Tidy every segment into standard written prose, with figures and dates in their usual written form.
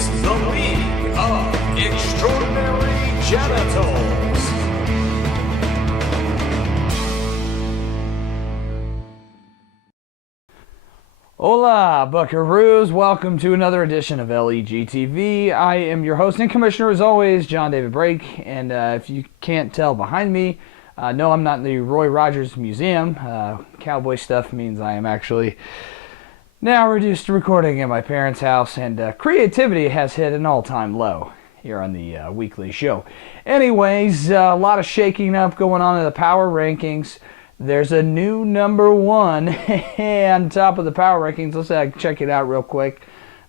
It's the League of Extraordinary Genitals. Hola, buckaroos. Welcome to another edition of l.e.g TV. I am your host and commissioner, as always, John David Brake. And if you can't tell behind me, no, I'm not in the Roy Rogers Museum. Cowboy stuff means I am actually now reduced to recording at my parents' house, and creativity has hit an all-time low here on the weekly show. Anyways, a lot of shaking up going on in the power rankings. There's a new number one on top of the power rankings. Let's check it out real quick.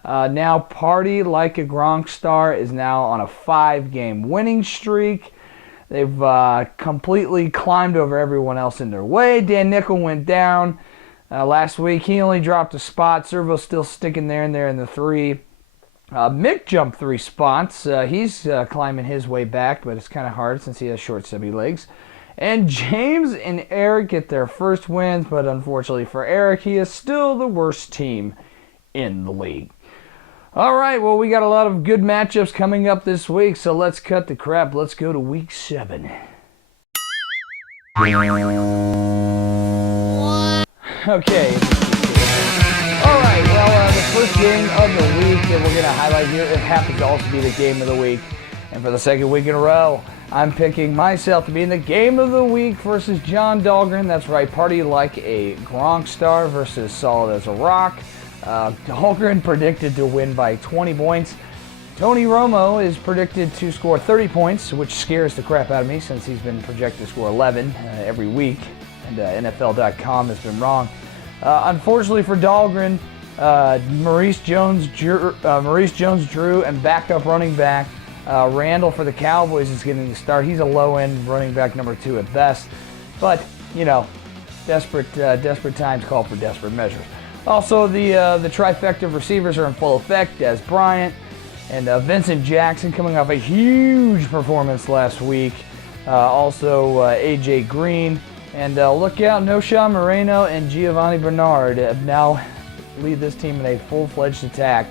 Now, Party Like a Gronk Star is now on a 5-game winning streak. They've completely climbed over everyone else in their way. Dan Nickel went down last week. He only dropped a spot. Servo's still sticking there in the 3. Mick jumped 3 spots. He's climbing his way back, but it's kind of hard since he has short, stubby legs. And James and Eric get their first wins, but unfortunately for Eric, he is still the worst team in the league. All right, well, we got a lot of good matchups coming up this week, so let's cut the crap. Let's go to week 7. Okay. All right, well, the first game of the week that we're going to highlight here, it happens to also be the game of the week. And for the second week in a row, I'm picking myself to be in the game of the week versus John Dahlgren. That's right, Party Like a Gronk Star versus Solid as a Rock. Dahlgren predicted to win by 20 points. Tony Romo is predicted to score 30 points, which scares the crap out of me since he's been projected to score 11 every week. And NFL.com has been wrong. Unfortunately for Dahlgren, Maurice Jones-Drew and backup running back Randall for the Cowboys is getting the start. He's a low-end running back number 2 at best. But, you know, desperate times call for desperate measures. Also, the trifecta of receivers are in full effect. Des Bryant and Vincent Jackson coming off a huge performance last week. Also, A.J. Green. And look out, Noshawn Moreno and Giovanni Bernard now lead this team in a full-fledged attack.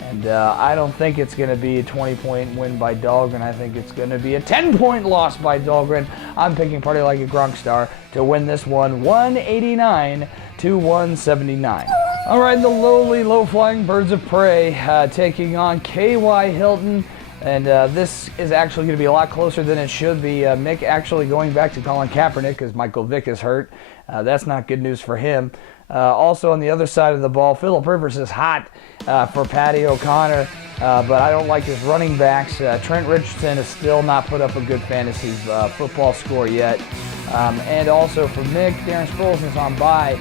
And I don't think it's going to be a 20-point win by Dahlgren. I think it's going to be a 10-point loss by Dahlgren. I'm picking Party Like a Gronk Star to win this one, 189-179. All right, the lowly, low-flying Birds of Prey taking on K.Y. Hilton. And this is actually going to be a lot closer than it should be. Mick actually going back to Colin Kaepernick because Michael Vick is hurt. That's not good news for him. Also on the other side of the ball, Phillip Rivers is hot for Patty O'Connor, but I don't like his running backs. Trent Richardson has still not put up a good fantasy football score yet. And also for Mick, Darren Sproles is on bye.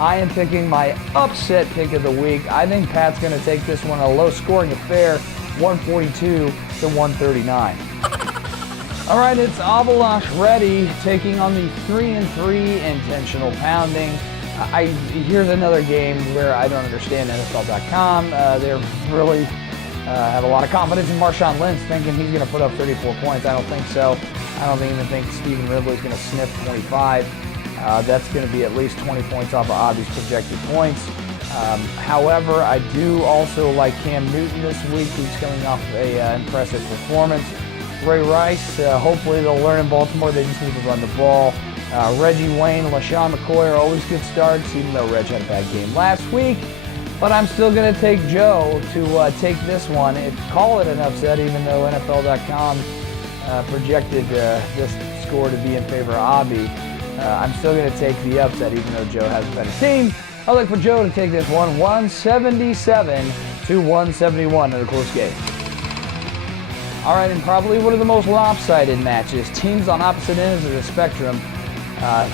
I am picking my upset pick of the week. I think Pat's going to take this one a low-scoring affair, 142-139. All right, it's Avalanche ready, taking on the 3-3 intentional pounding. Here's another game where I don't understand NFL.com. They're really have a lot of confidence in Marshawn Lynch, thinking he's going to put up 34 points. I don't think so. I don't even think Stephen Ridley's going to sniff 25. That's going to be at least 20 points off of Avi's projected points. However, I do also like Cam Newton this week. He's coming off an impressive performance. Ray Rice, hopefully they'll learn in Baltimore. They just need to run the ball. Reggie Wayne, LaShawn McCoy are always good starts, even though Reg had a bad game last week. But I'm still going to take Joe to take this one. Call it an upset, even though NFL.com projected this score to be in favor of Avi. I'm still going to take the upset, even though Joe has a better team. I'd like for Joe to take this one, 177-171 in a close game. All right, and probably one of the most lopsided matches. Teams on opposite ends of the spectrum.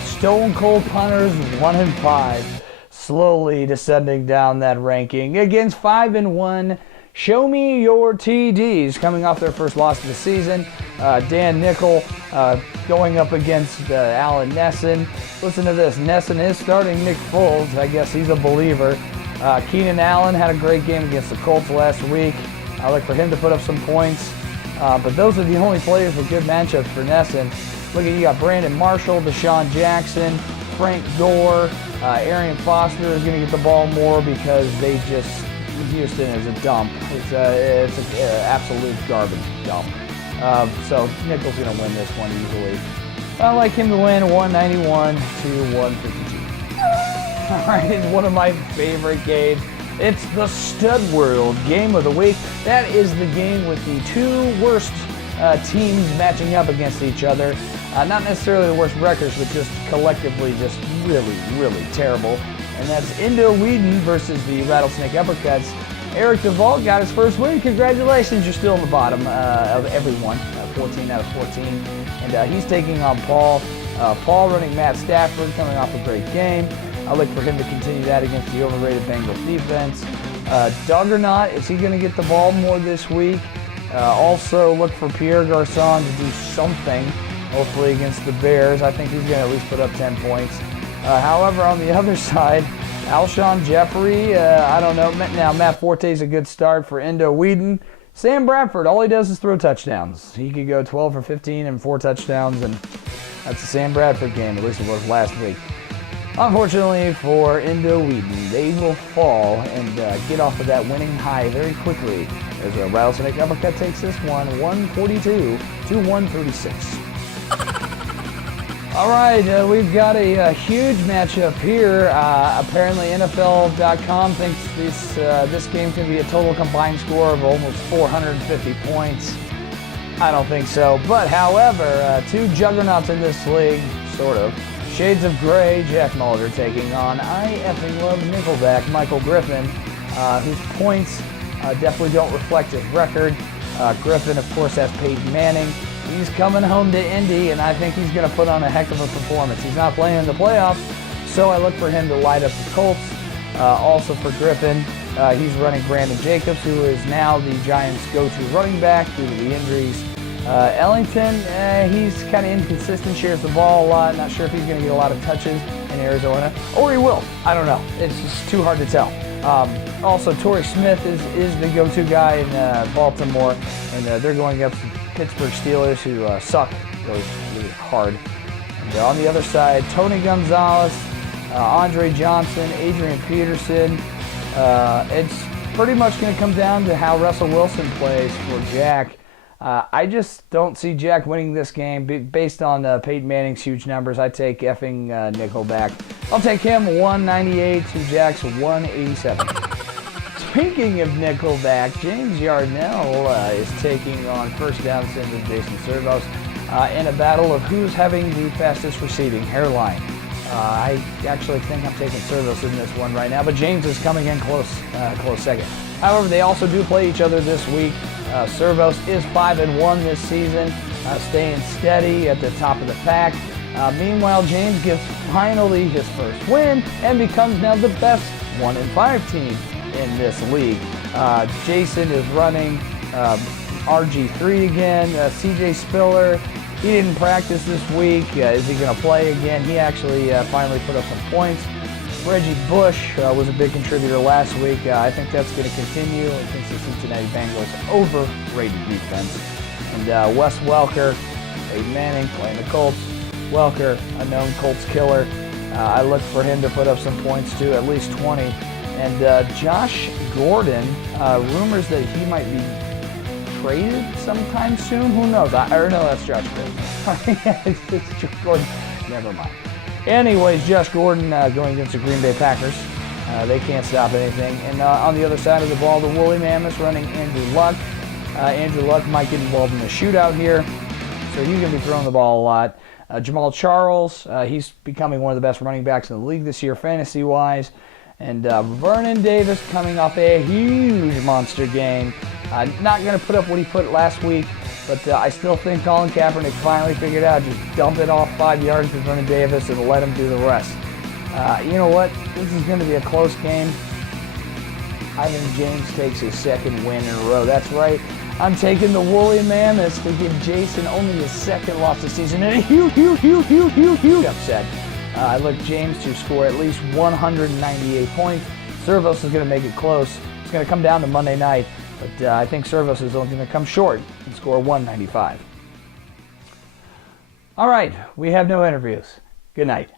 Stone Cold Punters 1-5, slowly descending down that ranking against 5-1. Show Me Your TDs, coming off their first loss of the season. Dan Nickel going up against Alan Nesson. Listen to this. Nesson is starting Nick Foles. I guess he's a believer. Keenan Allen had a great game against the Colts last week. I look for him to put up some points. But those are the only players with good matchups for Nesson. Look at, you got Brandon Marshall, Deshaun Jackson, Frank Gore, Arian Foster is going to get the ball more because they just Houston is a dump. It's an absolute garbage dump. So Nickel's going to win this one easily. I like him to win 191 to 152. All right, it's one of my favorite games. It's the Stud World Game of the Week. That is the game with the two worst teams matching up against each other. Not necessarily the worst records, but just collectively just really, really terrible. And that's l.e.g versus the Rattlesnake Uppercuts. Eric Duvall got his first win. Congratulations, you're still in the bottom of everyone, 14 out of 14. And he's taking on Paul. Paul running Matt Stafford, coming off a great game. I look for him to continue that against the overrated Bengals defense. Juggernaut, is he going to get the ball more this week? Also look for Pierre Garçon to do something, hopefully against the Bears. I think he's going to at least put up 10 points. However, on the other side, Alshon Jeffrey, I don't know. Now, Matt Forte's a good start for l.e.g. Sam Bradford, all he does is throw touchdowns. He could go 12 for 15 and 4 touchdowns, and that's a Sam Bradford game, at least it was last week. Unfortunately for l.e.g, they will fall and get off of that winning high very quickly as a Rattlesnake Uppercut takes this one 142 to 136. All right, we've got a huge matchup here. Apparently NFL.com thinks this game can be a total combined score of almost 450 points. I don't think so. But however, two juggernauts in this league, sort of. Shades of Grey, Jack Mulder taking on I effing love Nickelback, Michael Griffin, whose points definitely don't reflect his record. Griffin, of course, has Peyton Manning. He's coming home to Indy, and I think he's going to put on a heck of a performance. He's not playing in the playoffs, so I look for him to light up the Colts. Also for Griffin, he's running Brandon Jacobs, who is now the Giants' go-to running back due to the injuries. Ellington, he's kind of inconsistent, shares the ball a lot. Not sure if he's going to get a lot of touches in Arizona, or he will. I don't know. It's just too hard to tell. Also, Torrey Smith is the go-to guy in Baltimore, and they're going up to Pittsburgh Steelers, who suck really hard. And on the other side, Tony Gonzalez, Andre Johnson, Adrian Peterson. It's pretty much going to come down to how Russell Wilson plays for Jack. I just don't see Jack winning this game based on Peyton Manning's huge numbers. I take effing Nickelback. I'll take him 198 to Jack's 187. Speaking of Nickelback, James Yardnell is taking on first down center Jason Servos in a battle of who's having the fastest receiving hairline. I actually think I'm taking Servos in this one right now, but James is coming in close second. However, they also do play each other this week. Servos is 5-1 this season, staying steady at the top of the pack. Meanwhile, James gets finally his first win and becomes now the best 1-5 team in this league. Jason is running RG3 again. CJ Spiller, he didn't practice this week. Is he going to play again? He actually finally put up some points. Reggie Bush was a big contributor last week. I think that's going to continue against the Cincinnati Bengals' overrated defense. And Wes Welker, Peyton Manning playing the Colts. Welker, a known Colts killer. I look for him to put up some points too, at least 20. And Josh Gordon, rumors that he might be traded sometime soon. Who knows? Or no, that's Josh Gordon. It's Josh Gordon. Never mind. Anyways, Josh Gordon going against the Green Bay Packers. They can't stop anything. And on the other side of the ball, the Woolly Mammoths running Andrew Luck. Andrew Luck might get involved in a shootout here, so he's going to be throwing the ball a lot. Jamal Charles, he's becoming one of the best running backs in the league this year, fantasy-wise. And Vernon Davis coming off a huge monster game. Not going to put up what he put last week, but I still think Colin Kaepernick finally figured out, just dump it off 5 yards to Vernon Davis and let him do the rest. You know what? This is going to be a close game. I think James takes his second win in a row. That's right. I'm taking the Woolly Mammoths to give Jason only his second loss this season and a huge upset. I look James to score at least 198 points. Servos is going to make it close. It's going to come down to Monday night, but I think Servos is only going to come short and score 195. All right, we have no interviews. Good night.